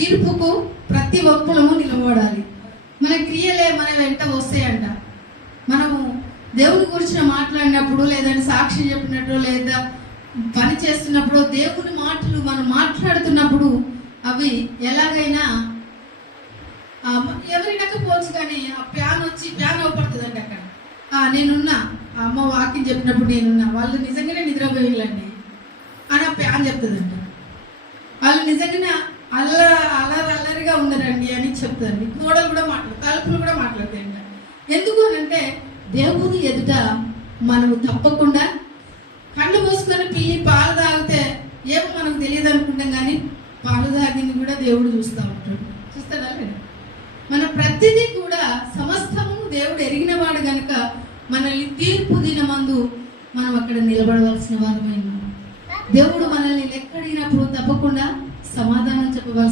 తీర్పుకు ప్రతి ఒక్కరము నిలబడాలి. మన క్రియలే మన వెంట వస్తాయంట. మనము దేవుని గురించి మాట్లాడినప్పుడు, లేదంటే సాక్షి చెప్పినట్టు, లేదా పని చేస్తున్నప్పుడు, దేవుని మాటలు మనం మాట్లాడుతున్నప్పుడు అవి ఎలాగైనా ఎవరినకపోవచ్చు, కానీ ఆ ప్యాన్ వచ్చి ప్యాన్ అవపడుతుందండి. అక్కడ నేనున్నా, అమ్మ వాకింగ్ చెప్పినప్పుడు నేనున్నా, వాళ్ళు నిజంగానే నిద్రపోయేళ్ళండి అని ఆ ప్యాన్ చెప్తుందంట. వాళ్ళు నిజంగానే అల్లరిగా ఉండరండి అని చెప్తారండి. గోడలు కూడా మాట్లాడతారు, తలుపులు కూడా మాట్లాడతాయంట. ఎందుకు అంటే దేవుని ఎదుట మనము తప్పకుండా కళ్ళు మూసుకొని పిల్లి పాలు తాగితే ఏమో మనకు తెలియదు అనుకుంటాం, కానీ పాలు తాగింది కూడా దేవుడు చూస్తూ ఉంటాడు. చూస్తాడా లేదా? మన ప్రతిదీ కూడా సమస్తము దేవుడు ఎరిగినవాడు కనుక మనల్ని తీర్పు దినమందు మనం అక్కడ నిలబడవలసిన వారమైనా దేవుడు మనల్ని లెక్కడిగినప్పుడు తప్పకుండా సమాధానం చెప్పవలసిన